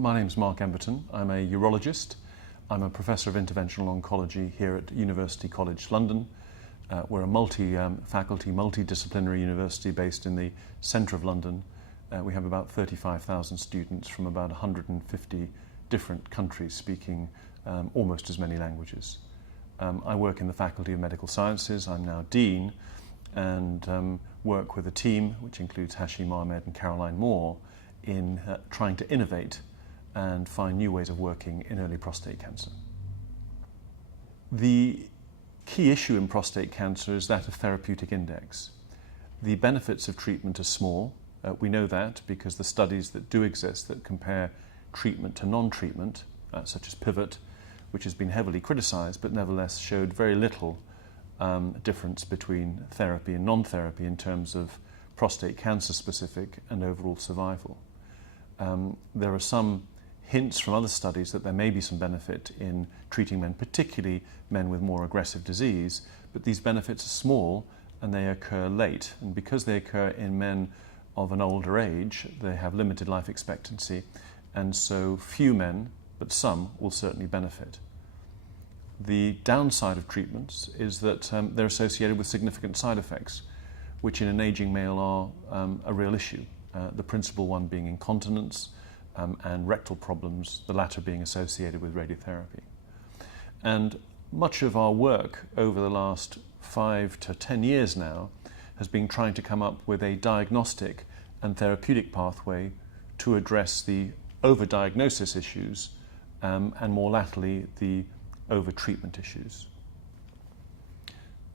My name's Mark Emberton. I'm a urologist. I'm a professor of interventional oncology here at University College London. We're a multi-faculty, multidisciplinary university based in the centre of London. We have about 35,000 students from about 150 different countries speaking almost as many languages. I work in the Faculty of Medical Sciences. I'm now Dean and work with a team which includes Hashim Ahmed and Caroline Moore in trying to innovate and find new ways of working in early prostate cancer. The key issue in prostate cancer is that of therapeutic index. The benefits of treatment are small. We know that because the studies that do exist that compare treatment to non-treatment, such as PIVOT, which has been heavily criticised but nevertheless showed very little difference between therapy and non-therapy in terms of prostate cancer specific and overall survival. There are some hints from other studies that there may be some benefit in treating men, particularly men with more aggressive disease, but these benefits are small and they occur late. And because they occur in men of an older age, they have limited life expectancy, and so few men, but some, will certainly benefit. The downside of treatments is that they're associated with significant side effects, which in an aging male are a real issue. The principal one being incontinence and rectal problems, the latter being associated with radiotherapy. And much of our work over the last 5 to 10 years now has been trying to come up with a diagnostic and therapeutic pathway to address the overdiagnosis issues and more latterly the overtreatment issues.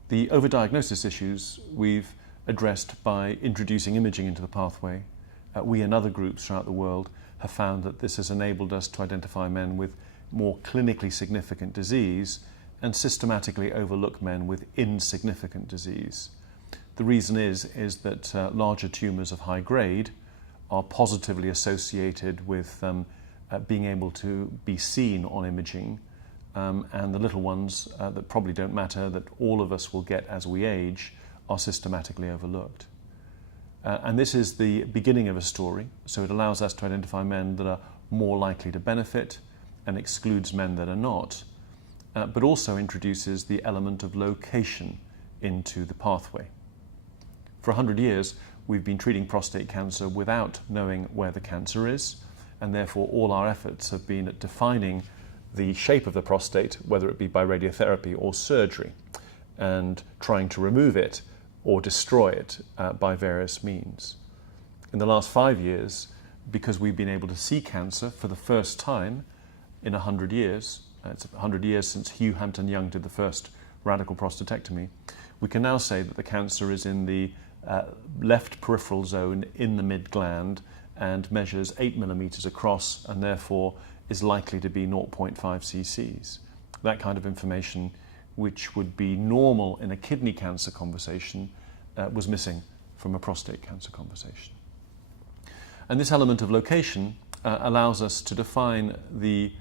The overdiagnosis issues we've addressed by introducing imaging into the pathway. We and other groups throughout the world have found that this has enabled us to identify men with more clinically significant disease and systematically overlook men with insignificant disease. The reason is that larger tumours of high grade are positively associated with being able to be seen on imaging, and the little ones that probably don't matter, that all of us will get as we age, are systematically overlooked. And this is the beginning of a story, so it allows us to identify men that are more likely to benefit and excludes men that are not, but also introduces the element of location into the pathway. For 100 years, we've been treating prostate cancer without knowing where the cancer is, and therefore all our efforts have been at defining the shape of the prostate, whether it be by radiotherapy or surgery, and trying to remove it or destroy it by various means. In the last 5 years, because we've been able to see cancer for the first time in 100 years, it's 100 years since Hugh Hampton Young did the first radical prostatectomy, we can now say that the cancer is in the left peripheral zone in the mid-gland and measures 8 millimeters across and therefore is likely to be 0.5 cc's. That kind of information, which would be normal in a kidney cancer conversation, was missing from a prostate cancer conversation. And this element of location allows us to define the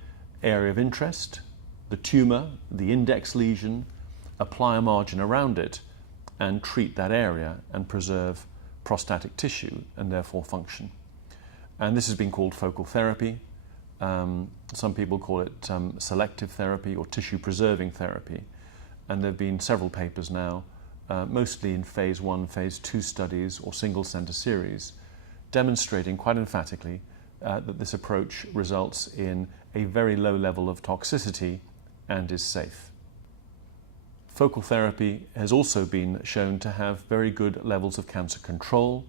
area of interest, the tumour, the index lesion, apply a margin around it, and treat that area and preserve prostatic tissue and therefore function. And this has been called focal therapy. Some people call it selective therapy or tissue preserving therapy. And there have been several papers now, mostly in phase 1, phase 2 studies or single centre series, demonstrating quite emphatically that this approach results in a very low level of toxicity and is safe. Focal therapy has also been shown to have very good levels of cancer control.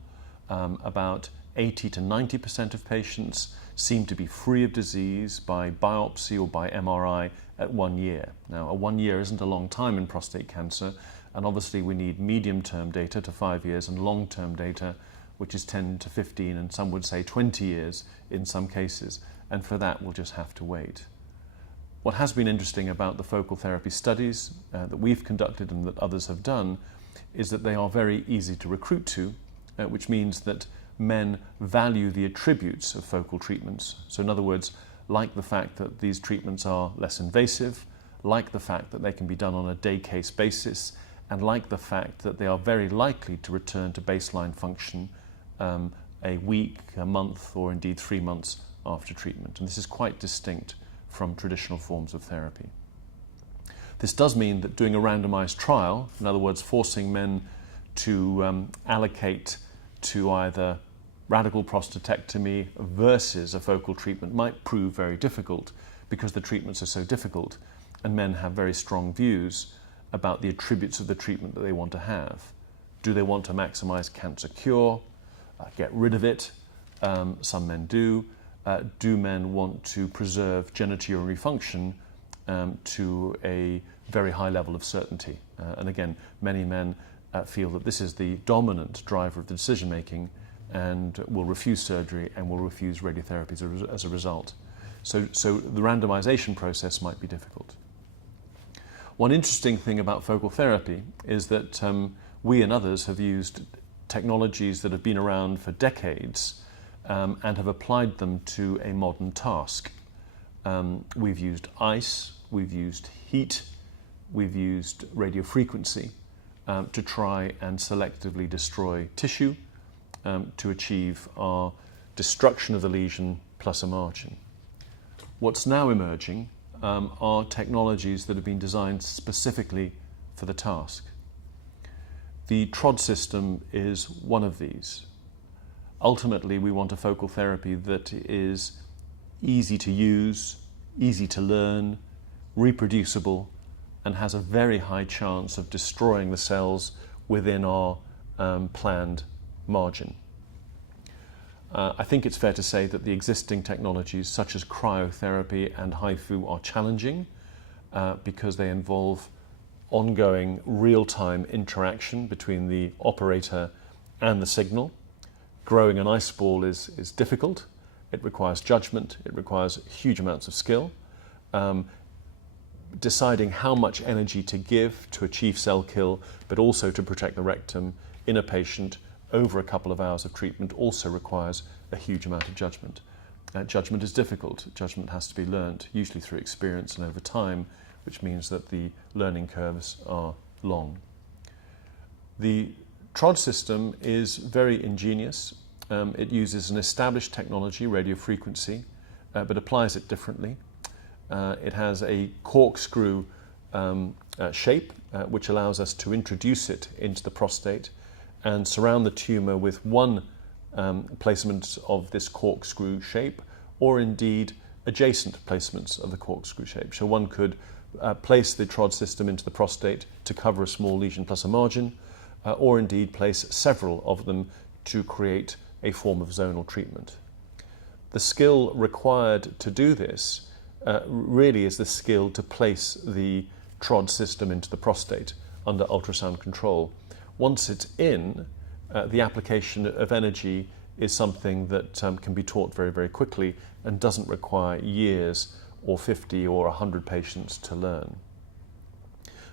About 80 to 90% of patients seem to be free of disease by biopsy or by MRI at 1 year. Now, 1 year isn't a long time in prostate cancer, and obviously we need medium-term data to 5 years and long-term data, which is 10 to 15 and some would say 20 years in some cases, and for that we'll just have to wait. What has been interesting about the focal therapy studies that we've conducted and that others have done is that they are very easy to recruit to, which means that men value the attributes of focal treatments. So in other words, like the fact that these treatments are less invasive, like the fact that they can be done on a day case basis, and like the fact that they are very likely to return to baseline function a week, a month, or indeed 3 months after treatment, and this is quite distinct from traditional forms of therapy. This does mean that doing a randomized trial, in other words, forcing men to allocate to either radical prostatectomy versus a focal treatment, might prove very difficult because the treatments are so difficult and men have very strong views about the attributes of the treatment that they want to have. Do they want to maximize cancer cure, get rid of it? Some men do. Do men want to preserve genitourinary function to a very high level of certainty? And again, many men feel that this is the dominant driver of the decision making and will refuse surgery and will refuse radiotherapy as a result. So the randomization process might be difficult. One interesting thing about focal therapy is that we and others have used technologies that have been around for decades and have applied them to a modern task. We've used ice, we've used heat, we've used radiofrequency to try and selectively destroy tissue to achieve our destruction of the lesion plus a margin. What's now emerging are technologies that have been designed specifically for the task. The TROD system is one of these. Ultimately, we want a focal therapy that is easy to use, easy to learn, reproducible, and has a very high chance of destroying the cells within our planned margin. I think it's fair to say that the existing technologies such as cryotherapy and HIFU are challenging because they involve ongoing real-time interaction between the operator and the signal. Growing an ice ball is difficult. It requires judgment. It requires huge amounts of skill. Deciding how much energy to give to achieve cell kill, but also to protect the rectum in a patient over a couple of hours of treatment also requires a huge amount of judgment. Judgment is difficult. Judgment has to be learnt, usually through experience and over time, which means that the learning curves are long. The TROD system is very ingenious. It uses an established technology, radiofrequency, but applies it differently. It has a corkscrew shape, which allows us to introduce it into the prostate and surround the tumour with one placement of this corkscrew shape, or indeed adjacent placements of the corkscrew shape. So one could place the TROD system into the prostate to cover a small lesion plus a margin, or indeed place several of them to create a form of zonal treatment. The skill required to do this really is the skill to place the TROD system into the prostate under ultrasound control. Once it's in, the application of energy is something that can be taught very, very quickly and doesn't require years or 50 or 100 patients to learn.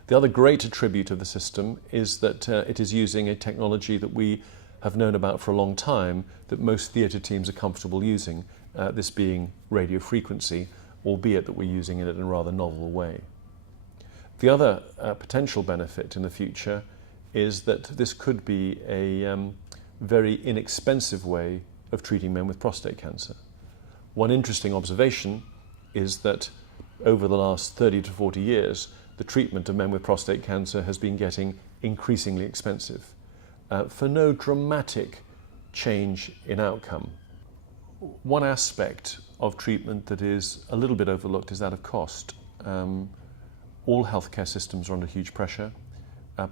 The other great attribute of the system is that it is using a technology that we have known about for a long time, that most theatre teams are comfortable using, this being radiofrequency, albeit that we're using it in a rather novel way. The other potential benefit in the future is that this could be a very inexpensive way of treating men with prostate cancer. One interesting observation is that over the last 30 to 40 years, the treatment of men with prostate cancer has been getting increasingly expensive for no dramatic change in outcome. One aspect of treatment that is a little bit overlooked is that of cost. All healthcare systems are under huge pressure.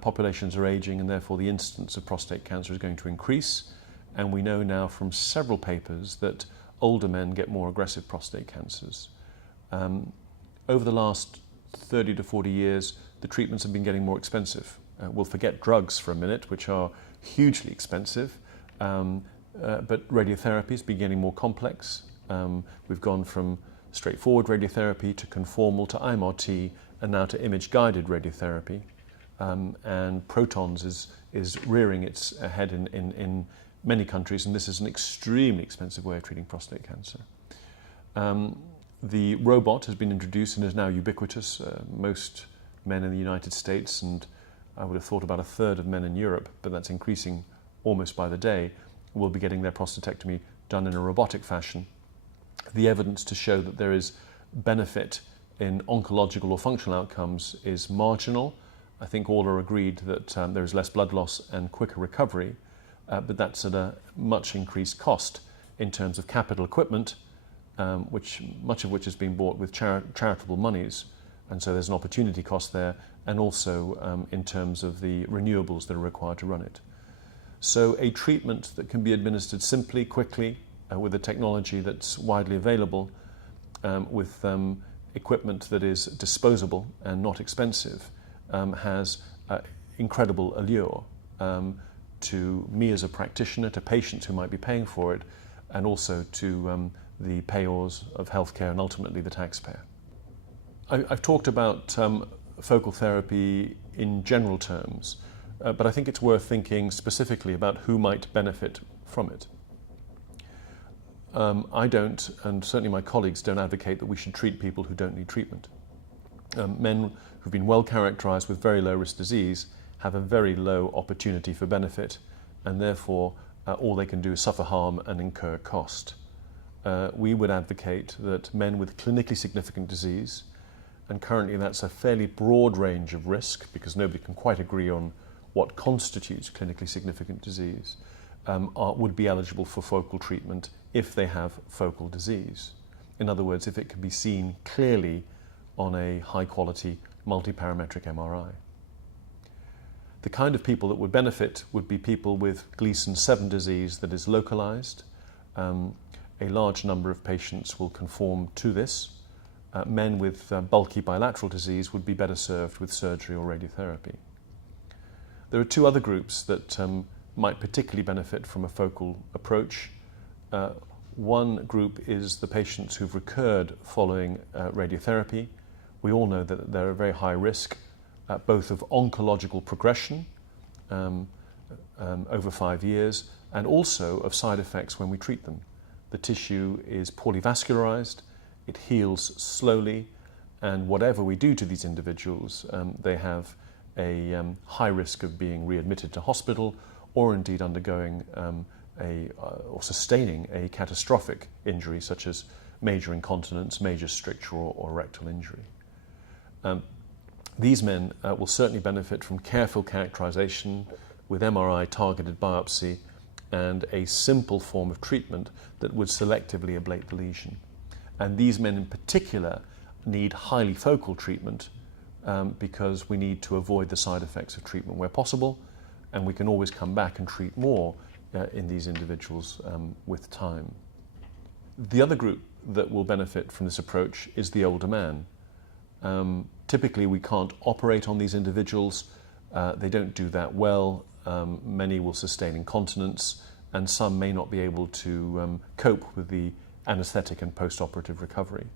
Populations are aging, and therefore the incidence of prostate cancer is going to increase. And we know now from several papers that older men get more aggressive prostate cancers. Over the last 30 to 40 years, the treatments have been getting more expensive. We'll forget drugs for a minute, which are hugely expensive, but radiotherapy has been getting more complex. We've gone from straightforward radiotherapy to conformal to IMRT and now to image-guided radiotherapy. And protons is rearing its head in many countries, and this is an extremely expensive way of treating prostate cancer. The robot has been introduced and is now ubiquitous. Most men in the United States, and I would have thought about a third of men in Europe, but that's increasing almost by the day, will be getting their prostatectomy done in a robotic fashion. the evidence to show that there is benefit in oncological or functional outcomes is marginal. I think all are agreed that there is less blood loss and quicker recovery, but that's at a much increased cost in terms of capital equipment, much of which has been bought with charitable monies, and so there's an opportunity cost there, and also in terms of the renewables that are required to run it. So a treatment that can be administered simply, quickly, with a technology that's widely available, with equipment that is disposable and not expensive, has incredible allure to me as a practitioner, to patients who might be paying for it, and also to the payors of healthcare and ultimately the taxpayer. I've talked about focal therapy in general terms, but I think it's worth thinking specifically about who might benefit from it. I don't, and certainly my colleagues don't advocate that we should treat people who don't need treatment. Men who've been well characterised with very low risk disease have a very low opportunity for benefit, and therefore all they can do is suffer harm and incur cost. We would advocate that men with clinically significant disease, and currently that's a fairly broad range of risk because nobody can quite agree on what constitutes clinically significant disease, would be eligible for focal treatment if they have focal disease. In other words, if it can be seen clearly on a high-quality multiparametric MRI. The kind of people that would benefit would be people with Gleason 7 disease that is localized. A large number of patients will conform to this. Men with bulky bilateral disease would be better served with surgery or radiotherapy. There are two other groups that might particularly benefit from a focal approach. One group is the patients who've recurred following radiotherapy. We all know that they're a very high risk, both of oncological progression over 5 years, and also of side effects when we treat them. The tissue is poorly vascularized, it heals slowly, and whatever we do to these individuals, they have a high risk of being readmitted to hospital or indeed undergoing or sustaining a catastrophic injury such as major incontinence, major stricture or rectal injury. These men will certainly benefit from careful characterization with MRI targeted biopsy and a simple form of treatment that would selectively ablate the lesion. And these men in particular need highly focal treatment because we need to avoid the side effects of treatment where possible, and we can always come back and treat more in these individuals with time. The other group that will benefit from this approach is the older man. Typically we can't operate on these individuals, they don't do that well, many will sustain incontinence, and some may not be able to cope with the anaesthetic and post-operative recovery.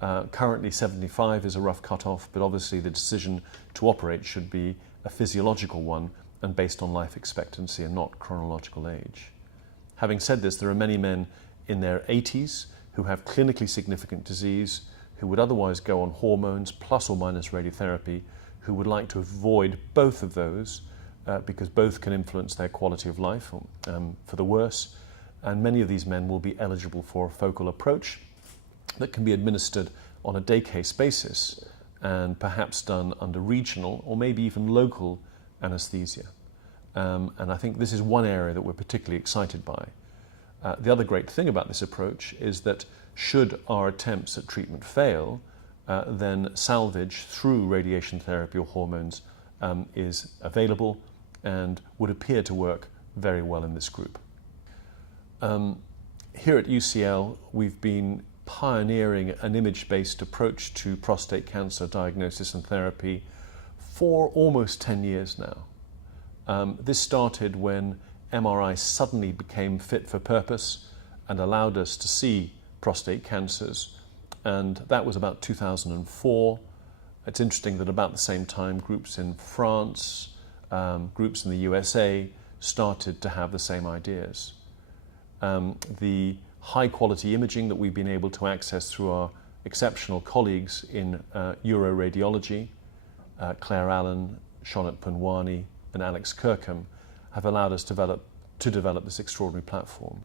Currently 75 is a rough cut-off, but obviously the decision to operate should be a physiological one and based on life expectancy and not chronological age. Having said this, there are many men in their 80s who have clinically significant disease, who would otherwise go on hormones plus or minus radiotherapy, who would like to avoid both of those because both can influence their quality of life for the worse, and many of these men will be eligible for a focal approach that can be administered on a day case basis and perhaps done under regional or maybe even local anesthesia. And I think this is one area that we're particularly excited by. The other great thing about this approach is that should our attempts at treatment fail, then salvage through radiation therapy or hormones is available and would appear to work very well in this group. Here at UCL, we've been pioneering an image-based approach to prostate cancer diagnosis and therapy for almost 10 years now. This started when MRI suddenly became fit for purpose and allowed us to see prostate cancers, and that was about 2004. It's interesting that about the same time groups in France, groups in the USA started to have the same ideas. The high-quality imaging that we've been able to access through our exceptional colleagues in uroradiology, Claire Allen, Shonat Punwani and Alex Kirkham, have allowed us to develop this extraordinary platform.